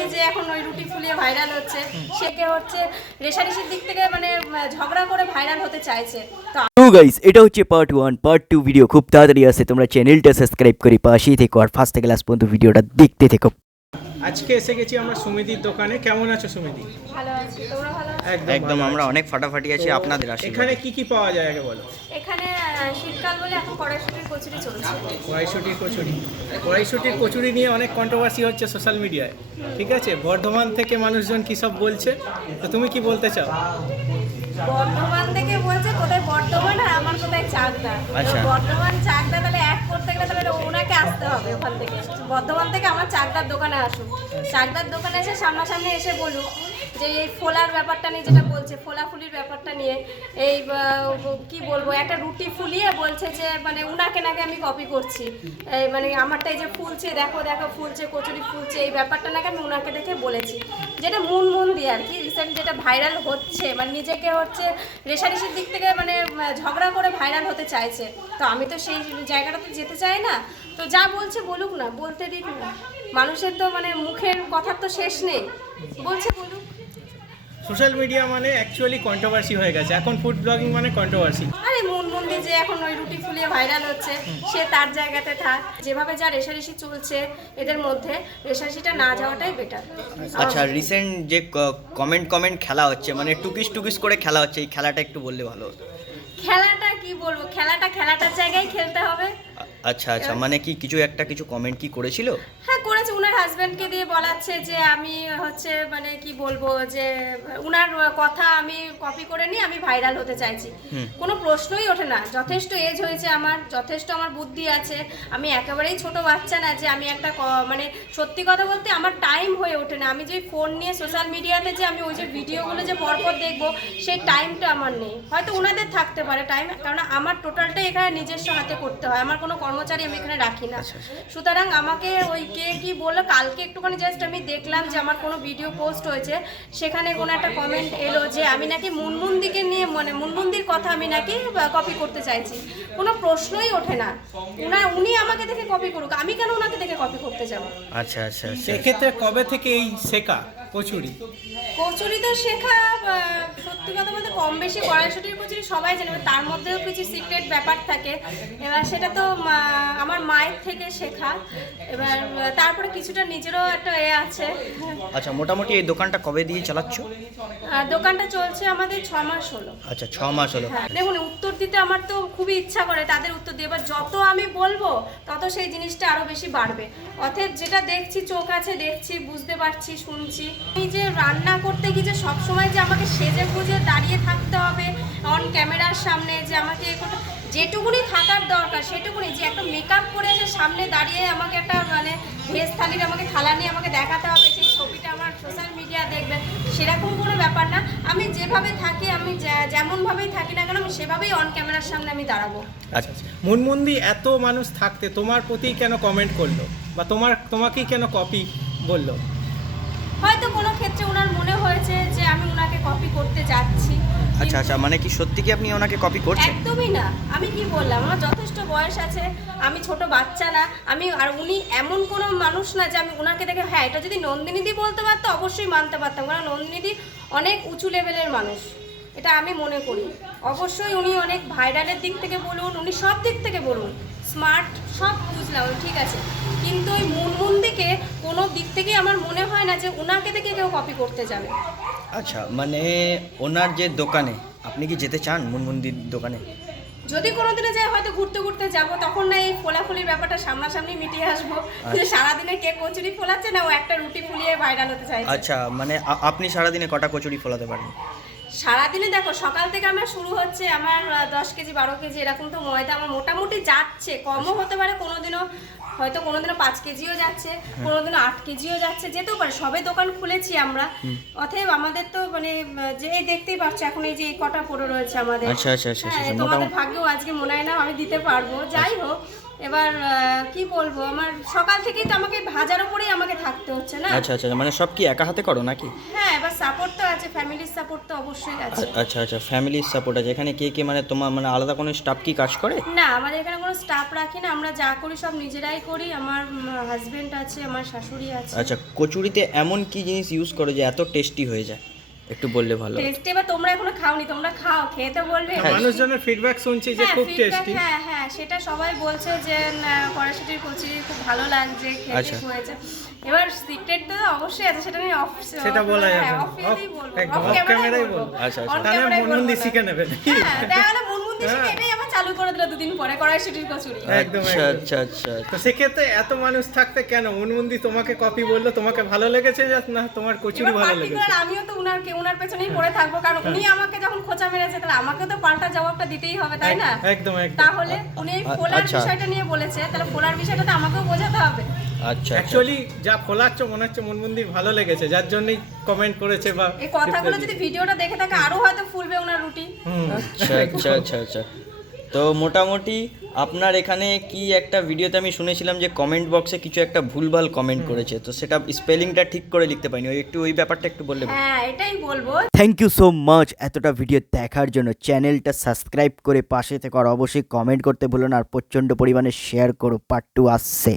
মুনমুন্দি যে এখন ওই রুটি ফুলিয়ে ভাইরাল হচ্ছে, সে কে হচ্ছে রেশারেশির দিক থেকে মানে ঝগড়া করে ভাইরাল হতে চাইছে। তো গাইস, এটা হচ্ছে পার্ট 2 ভিডিও খুব তাড়াতাড়ি আসে। তোমরা চ্যানেলটা সাবস্ক্রাইব করে পাশেই থেকো আর ফার্স্ট থেকে লাস্ট পর্যন্ত ভিডিওটা দেখতে থেকো। আজকে এসে গেছি আমরা সুমিতির দোকানে। কেমন আছো সুমিতি? ভালো আছি, তোমরা ভালো আছো? একদম আমরা অনেক ফাটাফাটি আছি আপনাদের আশীর্বাদে। এখানে কি কি পাওয়া যায় আগে বলো। এখানে শীতকাল বলে এখন কড়াইশুটির কচুরি চলছে। কড়াইশুটির কচুরি নিয়ে অনেক কন্ট্রোভার্সি হচ্ছে সোশ্যাল মিডিয়ায়, ঠিক আছে? বর্ধমান থেকে মানুষজন কি সব বলছে, তো তুমি কি বলতে চাও? বর্ধমান থেকে বলছে, কোথায় বর্ধমান আর আমার কোথায় চাকদা। আচ্ছা। বর্ধমান চাকদা তাহলে এক করতে গেলে তাহলে ওনাকে আসতে হবে ওখান থেকে। বর্ধমান থেকে আমার চাকদার দোকানে আসুক, চাকদার দোকানে এসে সামনাসামনি এসে বলুক যে এই ফোলার ব্যাপারটা নিয়ে, যেটা বলছে ফোলাফুলির ব্যাপারটা নিয়ে, এই কি বলবো, একটা রুটি ফুলিয়ে বলছে যে মানে উনাকে নাকি আমি কপি করছি, এই মানে আমারটাই যে ফুলছে, দেখো দেখো ফুলছে, কচুরি ফুলছে, এই ব্যাপারটা নাকি আমি উনাকে দেখে বলেছি। যেটা মুনমুন্দি আর কি রিসেন্ট যেটা ভাইরাল হচ্ছে, মানে নিজেকে হচ্ছে রেশারেশির দিক থেকে মানে ঝগড়া করে ভাইরাল হতে চাইছে। তো আমি তো সেই জায়গাটাতে যেতে চাই না, তো যা বলছে বলুক না, বলতে দিক না। মানুষের তো মানে মুখের কথার তো শেষ নেই, বলছে বলুক। সোশ্যাল মিডিয়া মানে অ্যাকচুয়ালি কন্ট্রোভার্সি হয়ে গেছে এখন। ফুড ব্লগিং মানে কন্ট্রোভার্সি। আরে মুনমুন্দি যে এখন ওই রুটি ফুলিয়ে ভাইরাল হচ্ছে, সে তার জায়গাতে থাক। যেভাবে যা রেশারেশি চলছে এদের মধ্যে, রেশারেশিটা না যাওয়াটাই বেটার। আচ্ছা, রিসেন্ট যে কমেন্ট খেলা হচ্ছে, মানে টুকিস করে খেলা হচ্ছে, এই খেলাটা একটু বললে ভালো হতো। খেলাটা কি বলবো, খেলাটার জায়গায় খেলতে হবে। আচ্ছা, মানে কি কিছু কমেন্ট কি করেছিল? হ্যাঁ করেছে, উনার হাজব্যান্ডকে দিয়ে বলাচ্ছে যে আমি হচ্ছে মানে কি বলবো, যে উনার কথা আমি কপি করে নিয়ে আমি ভাইরাল হতে চাইছি। কোনো প্রশ্নই ওঠে না। যথেষ্ট এজ হয়েছে আমার, যথেষ্ট আমার বুদ্ধি আছে। আমি একেবারেই ছোট বাচ্চা না যে আমি একটা মানে সত্যি কথা বলতে আমার টাইম হয়ে ওঠে না। আমি যে ফোন নিয়ে সোশ্যাল মিডিয়াতে যে আমি ওই যে ভিডিওগুলো যে পরপর দেখবো, সেই টাইমটা আমার নেই। হয়তো ওনাদের থাকতে পারে টাইম, কারণ আমার টোটালটাই এখানে নিজস্ব হাতে করতে হয়। আমার কোনো কর্মচারী আমি এখানে রাখি না। সুতরাং আমাকে ওই কে কি বললো, কালকে একটুখানি জাস্ট আমি দেখলাম যে আমার কোনো ভিডিও পোস্ট হয়েছে, সেখানে কোনো একটা কমেন্ট এলো যে আমি নাকি মুনমুন্দিকে নিয়ে মানে মুনমুন্দির কথা আমি নাকি কপি করতে চাইছি। কোনো প্রশ্নই ওঠে না। উনি আমাকে দেখে কপি করুক, আমি কেন ওনাকে দেখে কপি করতে যাবো? আচ্ছা। সেক্ষেত্রে কবে থেকে এই শেখা কচুরি তো শেখা সত্যি কথা বলতে কম বেশি কড়াইশুটির কচুরি সবাই জানে, তার মধ্যেও কিছু সিক্রেট ব্যাপার থাকে। এবার সেটা তো আমার মায়ের থেকে শেখা। এবার তারপরে কিছুটা নিজেরও একটা আছে। আচ্ছা, মোটামুটি এই দোকানটা কবে দিয়ে চালাচ্ছ? দোকানটা চলছে আমাদের 6 মাস হলো। আচ্ছা, 6 মাস হলো। হ্যাঁ, দেখুন উত্তর দিতে আমার তো খুবই ইচ্ছা করে তাদের উত্তর দিয়ে, এবার যত আমি বলবো তত সেই জিনিসটা আরো বেশি বাড়বে। অতএব যেটা দেখছি, চোখ আছে দেখছি, বুঝতে পারছি, শুনছি। এই যে রান্না করতে গিয়ে যে সবসময় যে আমাকে সেজে গুজে দাঁড়িয়ে থাকতে হবে অন ক্যামেরার সামনে, যে আমাকে যেটুকুনি থাকার দরকার সেটুকুনি, যে একটা মেকআপ করে এসে সামনে দাঁড়িয়ে আমাকে একটা মানে ভেজ থালির আমাকে থালা নিয়ে আমাকে দেখাতে হবে, সেই ছবিটা আমার সোশ্যাল মিডিয়া দেখবে, সেরকম কোনো ব্যাপার না। আমি যেভাবে থাকি, আমি যেমনভাবেই থাকি না কেন, আমি সেভাবেই অন ক্যামেরার সামনে আমি দাঁড়াবো। আচ্ছা, মুনমুন্দি এত মানুষ থাকতে তোমার প্রতি কেন কমেন্ট করলো, বা তোমাকেই কেন কপি বললো? হয়তো কোনো ক্ষেত্রে ওনার মনে হয়েছে যে আমি ওনাকে কপি করতে যাচ্ছি। আচ্ছা, মানে কি সত্যি কি আপনি ওনাকে কপি করছেন? একদমই না। আমি কি বললাম, আমার যথেষ্ট বয়স আছে, আমি ছোট বাচ্চা না। আর উনি এমন কোনো মানুষ না যে আমি ওনাকে দেখে, হ্যাঁ এটা যদি নন্দিনীদি বলতে পারতো অবশ্যই মানতে পারতাম, কারণ নন্দিনীদি অনেক উঁচু লেভেলের মানুষ, এটা আমি মনে করি। অবশ্যই উনি অনেক ভাইরালের দিক থেকে বলুন, উনি সব দিক থেকে বলুন, স্মার্ট, সব বুঝলাম, ঠিক আছে। কিন্তু ওই মুনমুন্দিকে কোনো দিক থেকেই আমার মনে হয় না যে ওনাকে দেখে কেউ কপি করতে যাবে। আচ্ছা, মানে ওনার যে দোকানে আপনি কি যেতে চান, মুনমুন্দির দোকানে? যদি কোনোদিনে যাই হয়তো ঘুরতে যাবো, তখন না এই ফোলাফুলির ব্যাপারটা সামনাসামনি মিটিয়ে আসবো, যে সারাদিনে কে কচুরি ফোলাচ্ছে না ও একটা রুটি ফুলিয়ে ভাইরাল হতে চাইছে। আচ্ছা, মানে আপনি সারাদিনে কটা কচুরি ফোলাতে পারেন? সারাদিনে দেখো সকাল থেকে আমার শুরু হচ্ছে, আমার 10 কেজি 12 কেজি এরকম তো ময়দা আমার মোটামুটি যাচ্ছে, কমও হতে পারে কোনোদিনও, হয়তো কোনোদিনও 5 কেজিও যাচ্ছে, কোনোদিনও 8 কেজিও যাচ্ছে, যেতেও পারে। সবে দোকান খুলেছি আমরা, অতএব আমাদের তো মানে যে দেখতেই পাচ্ছ এখন এই যে এই কটা পড়ে রয়েছে আমাদের। আচ্ছা, হ্যাঁ, তোমাদের ভাগ্যও আজকে মনে হয় না আমি দিতে পারবো। যাই হোক, এবার কি বলবো, আমার সকাল থেকেই তো আমাকে ভাজার উপরেই আমাকে থাকতে হচ্ছে না। আচ্ছা আচ্ছা, মানে সব কি একা হাতে করো নাকি? হ্যাঁ, এবার সাপোর্ট তো আছে, ফ্যামিলির সাপোর্ট তো অবশ্যই আছে। আচ্ছা আচ্ছা, ফ্যামিলির সাপোর্ট আছে। এখানে কে কে, মানে তোমার মানে আলাদা কোনো স্টাফ কি কাজ করে? না, আমাদের এখানে কোনো স্টাফ রাখি না, আমরা যা করি সব নিজেরাই করি। আমার হাজবেন্ড আছে, আমার শাশুড়ি আছে। আচ্ছা, কচুরিতে এমন কি জিনিস ইউজ করো যে এত টেস্টি হয়ে যায়, একটু বললে ভালো। টেস্টি, এবার তোমরা এখনো খাওনি, তোমরা খাও, খেয়ে তো বলবে। মানুষজনের ফিডব্যাক শুনছি যে হ্যাঁ, খুব feedback, টেস্টি। হ্যাঁ হ্যাঁ, সেটা সবাই বলছে যে কড়াইশুঁটির কচুরি খুব ভালো লাগছে, খেতে আচ্ছা। হয়েছে। এবার সিক্রেট তো অবশ্যই আছে, সেটা নিয়ে সেটা বলা যাবে না। অফ ক্যামেরাই বলবো, একদম, অফ off ক্যামেরাই camera-ই বলবো। বলবো। আচ্ছা, আচ্ছা। On তাহলে camera-ই বলবো মনমন্দি না। শিখে নেবেন। হ্যাঁ, দেখা গেলো মুনমুন্দি শিখে হ্যাঁ। এটাই আমার চালু করে দিল দুদিন পরে কড়াইশুঁটির কচুরি। একদম, আচ্ছা একদম। আচ্ছা আচ্ছা। তো সেক্ষেত্রে এত মানুষ থাকতে কেন মুনমুন্দি তোমাকে কপি বললো, তোমাকে ভালো লেগেছে না তোমার কচুরি এবার ভালো লেগেছে? particular আমিও তো উনার পেছনেই পড়ে থাকবো, কারণ উনি আমাকে যখন খোঁচা মেরেছে তাহলে আমাকেও তো পাল্টা জবাবটা দিতেই হবে, তাই না? একদম, একদম। তাহলে উনি এই ফোলার আচ্ছা। বিষয়টা নিয়ে বলেছে, তাহলে ফোলার বিষয়টা তো আমাকেও বোঝাতে হবে। আচ্ছা অ্যাকচুয়ালি যা ফোলাচ্ছ মনে হচ্ছে মুনমুন্দির ভালো লেগেছে, যার জন্যই কমেন্ট করেছে বা এই কথাগুলো যদি ভিডিওটা দেখে থাকে আরো হয়তো ফুলবে ওনার রুটি। আচ্ছা আচ্ছা আচ্ছা আচ্ছা। তো মোটামুটি আপনার এখানে কি একটা ভিডিওতে আমি শুনেছিলাম যে কমেন্ট বক্সে কিছু একটা ভুলভাল কমেন্ট করেছে, তো সেটা স্পেলিংটা ঠিক করে লিখতে পারিনি, ওই ব্যাপারটা একটু বললে। হ্যাঁ, এটাই বলবো। থ্যাংক ইউ সো মাচ এতটা ভিডিও দেখার জন্য। চ্যানেলটা সাবস্ক্রাইব করে পাশে থেকে আর অবশ্যই কমেন্ট করতে ভুলো না, আর প্রচণ্ড পরিমাণে শেয়ার করো। পার্ট 2 আসছে।